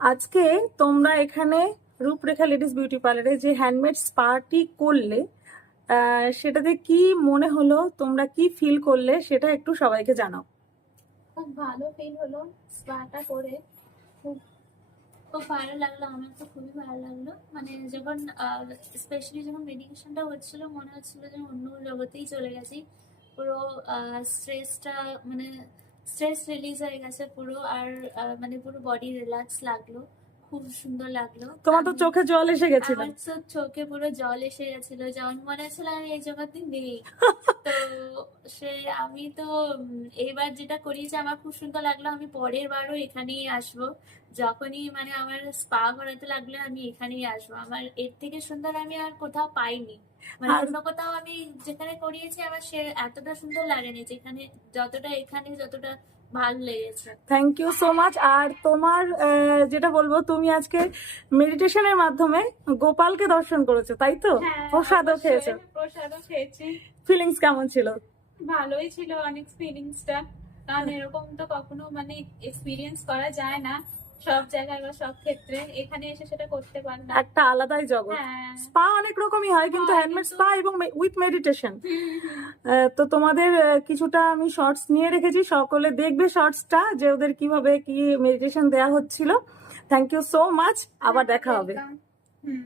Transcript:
আজকে তোমরা এখানে রূপরেখা লেডিস বিউটি পার্লারে যে হ্যান্ডমেড স্পাটি করলে সেটাতে কি মনে হলো? তোমরা কি ফিল করলে? সেটা একটু সবাইকে জানাও। খুব ভালো ফিল হলো স্পাটা করে। খুব খুব ভালো লাগল, আমার তো খুবই ভালো লাগল। মানে যখন স্পেশালি যখন মেডিকেশনটা হচ্ছিল, মনে হচ্ছিল যে অন্য জগতেই চলে গেছি। পুরো স্ট্রেসটা মানে স্ট্রেস রিলিজ হয়ে গেছে পুরো আর মানে পুরো বডি রিল্যাক্স লাগল। খুব সুন্দর লাগল। তোমার তো চোখে জল এসে গেছিল। আমার তো চোখে পুরো জল এসে গেছিল। যেমন মনে হচ্ছিল আমি এই জগতে নেই। তো সে আমি তো এইবার যেটা করিয়েছি আমার খুব সুন্দর লাগল আমি পরের বারও এখানেই আসব। যখনই মানে আমার স্পা করাতে লাগলে আমি এখানেই আসব। আমার এর থেকে সুন্দর আমি আর কোথাও পাইনি। মানে অন্য কোথাও আমি যেখানে করিয়েছি আমার সে এতটা সুন্দর লাগেনি যেখানে যতটা এখানে যতটা ভালো লেগেছে। থ্যাংক ইউ সো মাচ আর তোমার যেটা বলব তুমি আজকে মেডিটেশনের মাধ্যমে গোপালকে দর্শন করেছ তাই তো? হ্যাঁ, প্রসাদও খেয়েছো। প্রসাদও খেয়েছি। ফিলিংস কেমন ছিল? ভালোই ছিল অনেক ফিলিংসটা কারণ এরকম তো কখনো মানে এক্সপিরিয়েন্স করা যায় না। সব জায়গায় বা সব ক্ষেত্রে এখানে এসে সেটা করতে পারলাম। একটা আলাদাই জগৎ। হ্যাঁ। স্পা অনেক রকমই হয় কিন্তু হয়, হ্যান্ডমেড স্পা এবং উইথ মেডিটেশন। তো তোমাদের কিছুটা আমি শর্টস নিয়ে রেখেছি। সকলে দেখবে শর্টসটা যে ওদের কীভাবে কি মেডিটেশন দেওয়া হচ্ছিল। থ্যাংক ইউ সো মাচ আবার দেখা হবে। হুম।